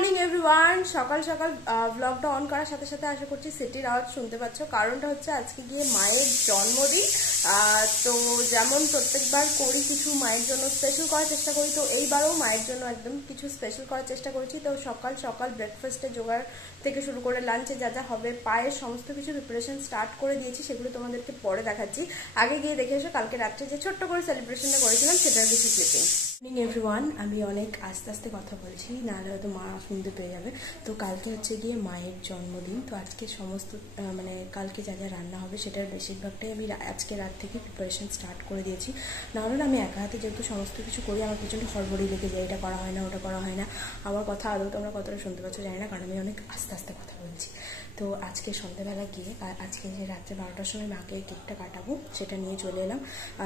Morning everyone. সকাল সকাল ব্লগটা অন করার সাথে সাথে আশা করছি সিটির আওয়াজ শুনতে পাচ্ছ। কারণটা হচ্ছে আজকে গিয়ে মায়ের জন্মদিন। তো যেমন প্রত্যেকবার করি কিছু মায়ের জন্য স্পেশাল করার চেষ্টা করি, তো এইবারও মায়ের জন্য একদম কিছু স্পেশাল করার চেষ্টা করেছি। তো সকাল সকাল ব্রেকফাস্টে জোগাড় থেকে শুরু করে লাঞ্চে যা যা হবে পায়ের সমস্ত কিছু প্রিপারেশন স্টার্ট করে দিয়েছি, সেগুলো তোমাদেরকে পরে দেখাচ্ছি। আগে গিয়ে দেখে এসো কালকে রাত্রে যে ছোট্ট করে সেলিব্রেশনটা করেছিলাম সেটার কিছু ক্লিপিং। মর্নিং এভরিওয়ান, আমি অনেক আস্তে আস্তে কথা বলছি, নাহলে হয়তো মা শুনতে পেয়ে যাবে। তো কালকে হচ্ছে গিয়ে মায়ের জন্মদিন। তো আজকে সমস্ত কালকে যা যা রান্না হবে সেটার বেশিরভাগটাই আমি আজকে রাত থেকে প্রিপারেশন স্টার্ট করে দিয়েছি। নাহলে আমি একা হাতে যেহেতু সমস্ত কিছু করি, আমার প্রচণ্ড হড়বড়ি লেগে যায়, এটা করা হয় না ওটা করা হয় না। আমার কথা আদৌ তোমরা কতটা শুনতে পাচ্ছ জানি না, কারণ আমি অনেক আস্তে আস্তে কথা বলছি। তো আজকে সন্ধ্যাবেলা গিয়ে আজকে যে রাত্রে 12টার সময় মাকে কেকটা কাটাবো সেটা নিয়ে চলে এলাম।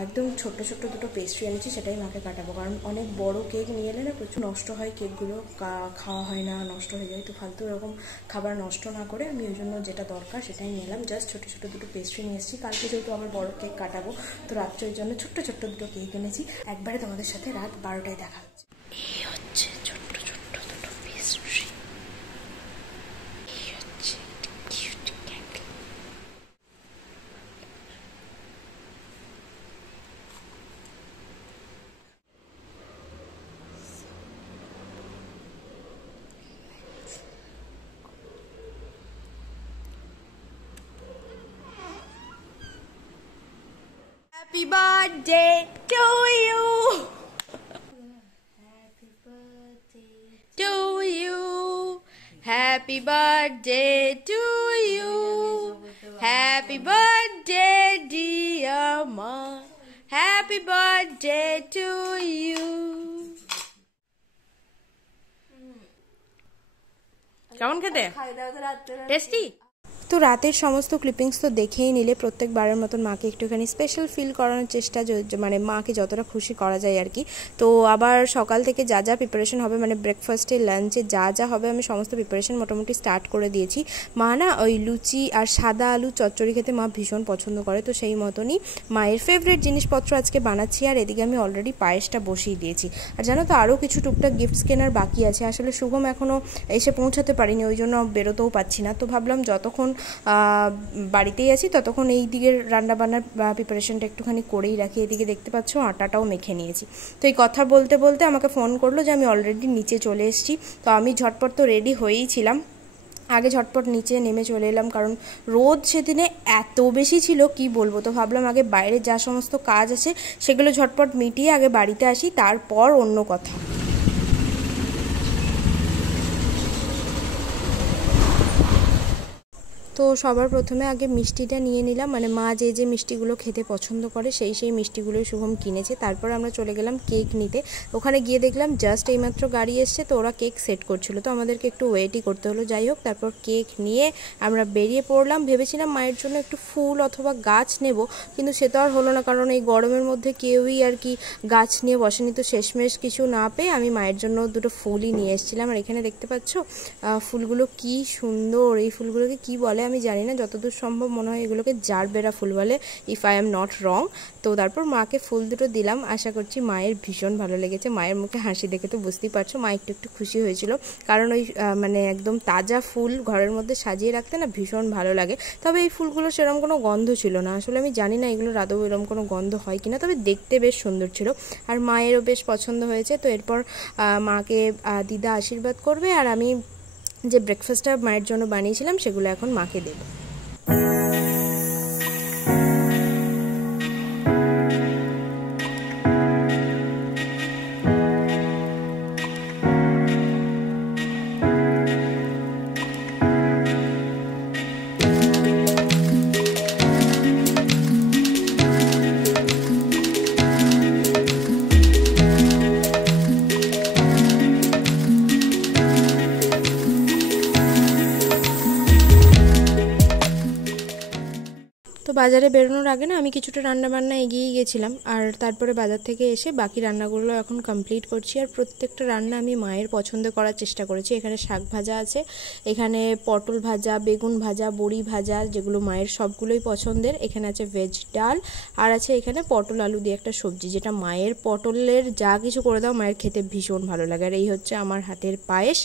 একদম ছোট্ট ছোট্ট দুটো পেস্ট্রি এনেছি, সেটাই মাকে কাটাবো। কারণ অনেক বড় কেক নিয়ে এলে না প্রচুর নষ্ট হয়, কেকগুলো খাওয়া হয় না, নষ্ট হয়ে যায়। তো ফালতু এরকম খাবার নষ্ট না করে আমি ওই জন্য যেটা দরকার সেটাই নিয়ে এলাম। জাস্ট ছোটো ছোটো দুটো পেস্ট্রি নিয়ে এসেছি। কালকে যেহেতু আমার বড় কেক কাটাবো, তো রাত্রের জন্য ছোট্ট ছোট্ট দুটো কেক এনেছি। একবারে তোমাদের সাথে রাত 12টায় দেখা হচ্ছে। এই হচ্ছে ছোট্ট ছোট্ট দুটো পেস্ট্রি। এই হচ্ছে cute cake. Happy birthday to you. Happy birthday to you. Happy birthday to you. Happy birthday dear ma. Happy birthday to you. কেমন খেতে? টেস্টি? তো রাতের সমস্ত ক্লিপিংস তো দেখেই নিলে। প্রত্যেকবারের মতন মাকে একটুখানি স্পেশাল ফিল করানোর চেষ্টা, মানে মাকে যতটা খুশি করা যায় আর কি। তো আবার সকাল থেকে যা যা প্রিপারেশন হবে, মানে ব্রেকফাস্টে লাঞ্চে যা যা হবে আমি সমস্ত প্রিপারেশন মোটামুটি স্টার্ট করে দিয়েছি। মা না ওই লুচি আর সাদা আলু চচ্চড়ি খেতে মা ভীষণ পছন্দ করে, তো সেই মতনই মায়ের ফেভারিট জিনিসপত্র আজকে বানাচ্ছি। আর এদিকে আমি অলরেডি পায়েসটা বসিয়ে দিয়েছি। আর জানো তো আরও কিছু টুকটাক গিফটস কেনার বাকি আছে। আসলে শুভম এখনও এসে পৌঁছাতে পারিনি, ওই জন্য বেরোতেও পাচ্ছি না। তো ভাবলাম যতক্ষণ বাড়িতেই আছি ততক্ষণ এই দিকের রান্নাবান্নার প্রিপারেশনটা একটুখানি করেই রাখি। এদিকে দেখতে পাচ্ছ আটাটাও মেখে নিয়েছি। তো এই কথা বলতে বলতে আমাকে ফোন করলো যে আমি অলরেডি নিচে চলে এসেছি। তো আমি ঝটপট তো রেডি হয়েই ছিলাম, আগে ঝটপট নিচে নেমে চলে এলাম, কারণ রোদ সেদিনে এত বেশি ছিল কি বলবো। তো ভাবলাম আগে বাইরে যা সমস্ত কাজ আছে সেগুলো ঝটপট মিটিয়ে আগে বাড়িতে আসি, তারপর অন্য কথা। তো সবার প্রথমে আগে মিষ্টিটা নিয়ে নিলাম, মানে মা যে যে মিষ্টিগুলো খেতে পছন্দ করে সেই মিষ্টিগুলোই শুভম কিনেছে। তারপর আমরা চলে গেলাম কেক নিতে। ওখানে গিয়ে দেখলাম জাস্ট এইমাত্র গাড়ি এসছে, তো ওরা কেক সেট করছিল, তো আমাদেরকে একটু ওয়েটই করতে হলো। যাই হোক, তারপর কেক নিয়ে আমরা বেরিয়ে পড়লাম। ভেবেছিলাম মায়ের জন্য একটু ফুল অথবা গাছ নেব, কিন্তু সে তো আর হলো না, কারণ এই গরমের মধ্যে কেউই আর কি গাছ নিয়ে বসেনি। তো শেষমেশ কিছু না পেয়ে আমি মায়ের জন্য দুটো ফুলই নিয়ে এসেছিলাম। আর এখানে দেখতে পাচ্ছ ফুলগুলো কি সুন্দর। এই ফুলগুলোকে কি বলে আমি জানি না, যতদূর সম্ভব মনে হয় এগুলোকে জারবেরা ফুল বলে, if I am not wrong. তো তারপর মাকে ফুল দুটো দিলাম। আশা করছি মায়ের ভীষণ ভালো লেগেছে। মায়ের মুখে হাসি দেখে তো বুঝতেই পারছো মা একটু একটু খুশি হয়েছিল, কারণ ওই মানে একদম তাজা ফুল ঘরের মধ্যে সাজিয়ে রাখতে না ভীষণ ভালো লাগে। তবে এই ফুলগুলো সেরকম কোনো গন্ধ ছিল না। আসলে আমি জানি না এগুলোর আদৌ এরকম কোনো গন্ধ হয় কিনা, তবে দেখতে বেশ সুন্দর ছিল আর মায়েরও বেশ পছন্দ হয়েছে। তো এরপর মাকে দিদা আশীর্বাদ করবে, আর আমি যে ব্রেকফাস্টটা মায়ের জন্য বানিয়েছিলাম সেগুলো এখন মাকে দেবো। বাজারে বেরোনোর আগে না আমি কিছুটা রান্নাবান্না এগিয়ে গেছিলাম, আর তারপরে বাজার থেকে এসে বাকি রান্নাগুলো এখন কমপ্লিট করছি। আর প্রত্যেকটা রান্না আমি মায়ের পছন্দ করার চেষ্টা করেছি। এখানে শাক ভাজা আছে, এখানে পটল ভাজা, বেগুন ভাজা, বড়ি ভাজা, যেগুলো মায়ের সবগুলোই পছন্দের। এখানে আছে ভেজ ডাল, আর আছে এখানে পটল আলু দিয়ে একটা সবজি, যেটা মায়ের পটলের যা কিছু করে দাও মায়ের খেতে ভীষণ ভালো লাগে। আর এই হচ্ছে আমার হাতের পায়েস।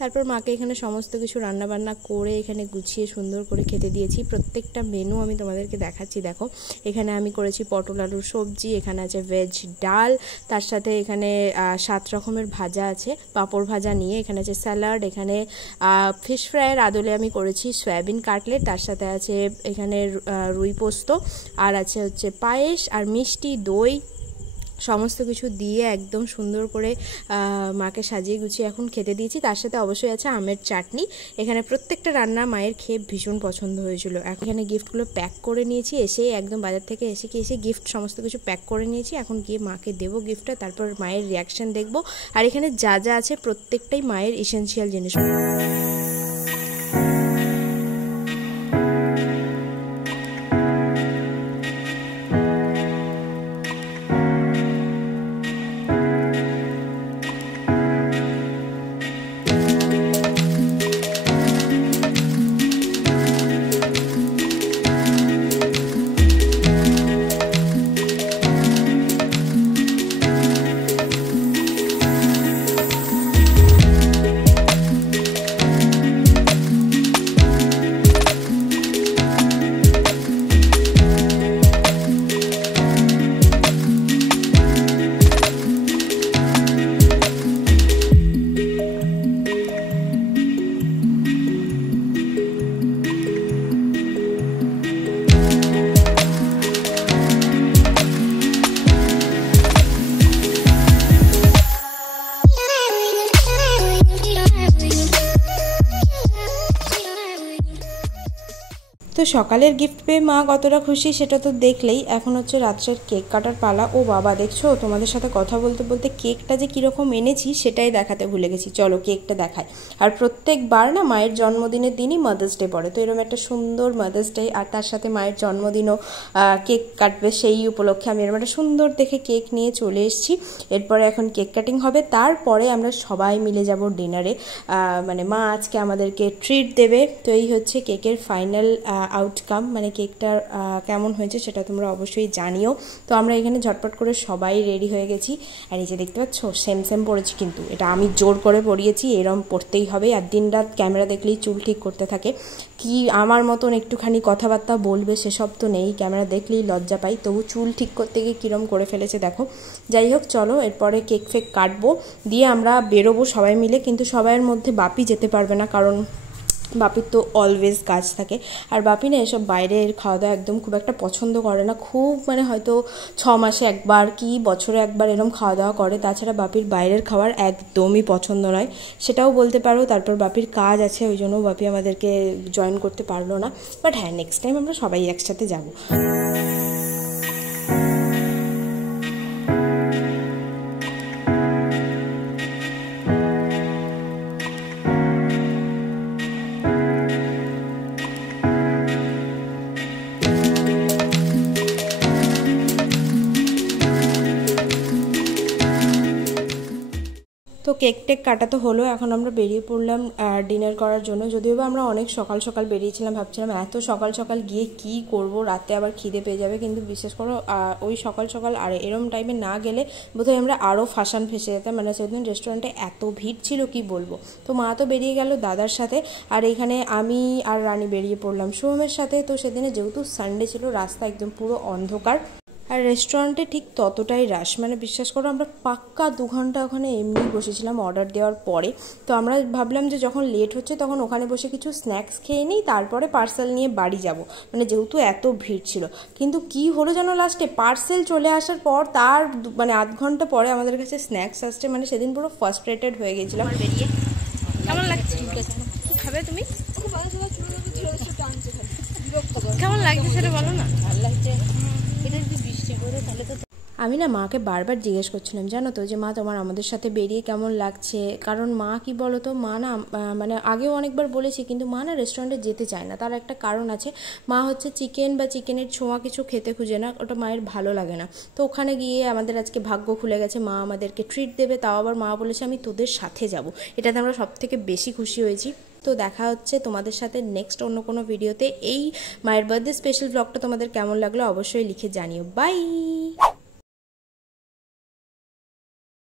তারপর মাকে এখানে সমস্ত কিছু রান্নাবান্না করে এখানে গুছিয়ে সুন্দর করে খেতে দিয়েছি। প্রত্যেকটা মেনু আমি তোমাদেরকে দেখাচ্ছি। দেখো, এখানে আমি করেছি পটল আলুর সবজি, এখানে আছে ভেজ ডাল, তার সাথে এখানে 7 রকমের ভাজা আছে, পাঁপড় ভাজা নিয়ে, এখানে আছে স্যালাড, এখানে ফিশ ফ্রাইয়ের আদলে আমি করেছি সয়াবিন কাটলেট, তার সাথে আছে এখানে রুই পোস্ত, আর আছে হচ্ছে পায়েস আর মিষ্টি দই, সমস্ত কিছু দিয়ে একদম সুন্দর করে মাকে সাজিয়ে গুছিয়ে এখন খেতে দিয়েছি। তার সাথে অবশ্যই আছে আমের চাটনি। এখানে প্রত্যেকটা রান্না মায়ের খেয়ে ভীষণ পছন্দ হয়েছিল। এখানে গিফটগুলো প্যাক করে নিয়েছি, এসে একদম বাজার থেকে এসে গিফট সমস্ত কিছু প্যাক করে নিয়েছি। এখন গিয়ে মাকে দেবো গিফটটা, তারপর মায়ের রিয়াকশান দেখবো। আর এখানে যা যা আছে প্রত্যেকটাই মায়ের এসেনশিয়াল জিনিস। তো সকালের গিফট পেয়ে মা কতটা খুশি সেটা তো দেখলেই। এখন হচ্ছে রাত্রের কেক কাটার পালা। ও বাবা, দেখছো তোমাদের সাথে কথা বলতে বলতে কেকটা যে কীরকম এনেছি সেটাই দেখাতে ভুলে গেছি। চলো কেকটা দেখাই। আর প্রত্যেকবার না মায়ের জন্মদিনের দিনই মাদার্স ডে পড়ে, তো এরকম একটা সুন্দর মাদার্স ডে, আর তার সাথে মায়ের জন্মদিনও কেক কাটবে, সেই উপলক্ষে আমি এরকম একটা সুন্দর দেখে কেক নিয়ে চলে এসেছি। এরপরে এখন কেক কাটিং হবে, তারপরে আমরা সবাই মিলে যাব ডিনারে। মানে মা আজকে আমাদেরকে ট্রিট দেবে। তো এই হচ্ছে কেকের ফাইনাল আউটকাম, মানে কেকটা কেমন হয়েছে সেটা তোমরা অবশ্যই জানিও। তো আমরা এখানে ঝটপট করে সবাই রেডি হয়ে গেছি। আর এই যে দেখতে পাচ্ছ সেম পরেছি, কিন্তু এটা আমি জোর করে পরিয়েছি, এরম পরতেই হবে। আর দিন রাত ক্যামেরা দেখলেই চুল ঠিক করতে থাকে, কি আমার মতন একটুখানি কথাবার্তা বলবে সেসব তো নেই, ক্যামেরা দেখলেই লজ্জা পাই, তবু চুল ঠিক করতে গিয়ে কীরম করে ফেলেছে দেখো। যাই হোক, চলো এরপরে কেক ফেক কাটবো, দিয়ে আমরা বেরোবো সবাই মিলে। কিন্তু সবাইয়ের মধ্যে বাপি যেতে পারবে না, কারণ বাপির তো অলওয়েজ কাজ থাকে। আর বাপি না এসব বাইরের খাওয়া দাওয়া একদম খুব একটা পছন্দ করে না, খুব মানে হয়তো 6 মাসে একবার কি বছরে একবার এরকম খাওয়া দাওয়া করে। তাছাড়া বাপির বাইরের খাবার একদমই পছন্দ নয়, সেটাও বলতে পারো। তারপর বাপির কাজ আছে, ওই জন্য বাপি আমাদেরকে জয়েন করতে পারলো না। বাট হ্যাঁ, নেক্সট টাইম আমরা সবাই একসাথে যাবো। তো কেক টেক কাটা তো হলো, এখন আমরা বেরিয়ে পড়লাম ডিনার করার জন্য। যদিও বা আমরা অনেক সকাল সকাল বেরিয়েছিলাম, ভাবছিলাম এত সকাল সকাল গিয়ে কি করব, রাতে আবার খিদে পেয়ে যাবে। কিন্তু বিশেষ করে ওই সকাল সকাল আর এরম টাইমে না গেলে বোধহয় আমরা আরও ফেসে যেতাম। মানে সেদিন রেস্টুরেন্টে এত ভিড় ছিল কি বলবো। তো মা তো বেরিয়ে গেল দাদার সাথে, আর এখানে আমি আর রানী বেরিয়ে পড়লাম সোহমের সাথে। তো সেদিনে যেহেতু সানডে ছিল, রাস্তা একদম পুরো অন্ধকার, আর রেস্টুরেন্টে ঠিক ততটাই রাশ। মানে বিশ্বাস করো, আমরা পাক্কা 2 ঘন্টা ওখানে এমনি বসেছিলাম অর্ডার দেওয়ার পরে। তো আমরা ভাবলাম যে যখন লেট হচ্ছে তখন ওখানে বসে কিছু স্ন্যাক্স খেয়ে নিই, তারপরে পার্সেল নিয়ে বাড়ি যাব, মানে যেহেতু এত ভিড় ছিল। কিন্তু কি হলো যেন, লাস্টে পার্সেল চলে আসার পর তার মানে আধ ঘন্টা পরে আমাদের কাছে স্ন্যাক্স আসছে। মানে সেদিন পুরো ফার্স্ট্রেটেড হয়ে গেছিলাম। বেরিয়ে কেমন লাগছে? কি খাবে তুমি? কেমন লাগছে সেটা বলো না। ভালো লাগছে। আমি না মাকে বারবার জিজ্ঞেস করছিলাম জানো তো যে মা তোমার আমাদের সাথে বেরিয়ে কেমন লাগছে, কারণ মা কি বলো তো, মা না মানে আগেও অনেকবার বলেছি কিন্তু মা না রেস্টুরেন্টে যেতে চায় না। তার একটা কারণ আছে, মা হচ্ছে চিকেন বা চিকেনের ছোঁয়া কিছু খেতে খুঁজে না, ওটা মায়ের ভালো লাগে না। তো ওখানে গিয়ে আমাদের আজকে ভাগ্য খুলে গেছে, মা আমাদেরকে ট্রিট দেবে, তাও আবার মা বলেছে আমি তোদের সাথে যাব। এটাতে আমরা সবথেকে বেশি খুশি হয়েছি। তো দেখা হচ্ছে তোমাদের সাথে নেক্সট অন্য কোনো ভিডিওতে। এই মায়ের বার্থডে স্পেশাল ব্লগটা তোমাদের কেমন লাগলো অবশ্যই লিখে জানিও। বাই।